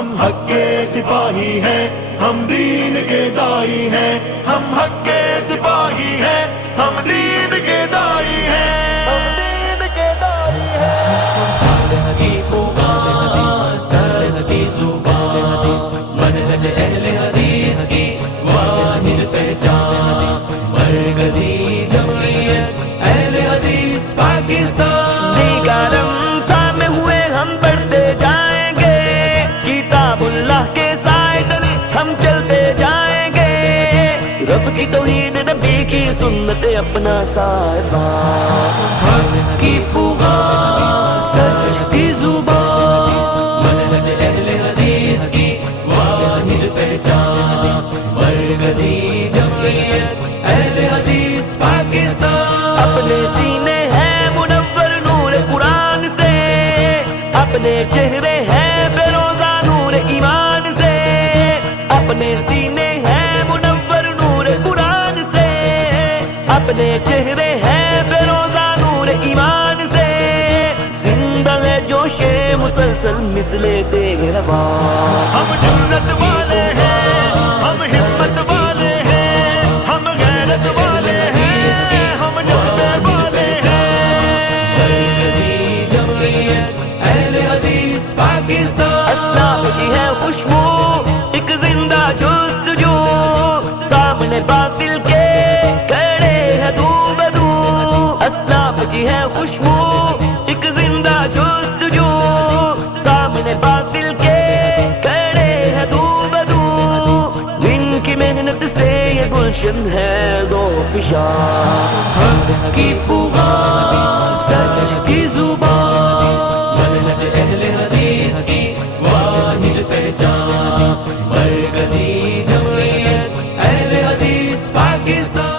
ہم حق کے سپاہی ہیں، ہم دین کے دائی ہیں، ہم حق کے سپاہی ہیں، ہم دین کے دائی ہیں، ہم دین کے دائی ہیں۔ کی زبان سچ کی زبان، منہج اہل حدیث کی واحد پہچان، مرکزی جمعیت اہل حدیث پاکستان۔ دیگرم تھامے ہوئے ہم بڑھتے جائیں گے، کتاب اللہ کے سائے تلے ہم چلتے جائیں گے، رب کی توحید نبی کی سنت اپنا سائبان۔ حق کی فغان سچ کی زبان، منہج اہل حدیث کی واحد پہچان، مرکزی جمعیت اہل حدیث پاکستان۔ اپنے سینے ہیں منور نور قرآن سے، اپنے چہرے ہیں فیروزہ نور ایمان سے، اپنے سینے ہیں منور نور قرآن سے، اپنے چہرے ہیں فیروزہ نور ایمان سے، زندہ ہے جوش مسلسل مثل تیغ روان۔ ہم جرت والے ہیں، ہم ہمت والے ہیں، ہم غیرت والے ہیں، ہم جذبے والے ہیں۔ مرکزی جمعیت اہل حدیث پاکستان۔ اسلاف کی ہے خوشبو ایک زندہ جستجو، سامنے باطل کے کھڑے ہیں دو بدو۔ اسلاف کی ہے خوشبو ایک زندہ جستجو، سامنے باطل کے کھڑے ہیں دو بدو۔ جن کی محنت سے یہ گلشن ہے ذوفشان۔ حق کی فغان سچ کی زبان، منہج اہل حدیث کی واحد پہچان، مرکزی جمعیت اہل حدیث پاکستان۔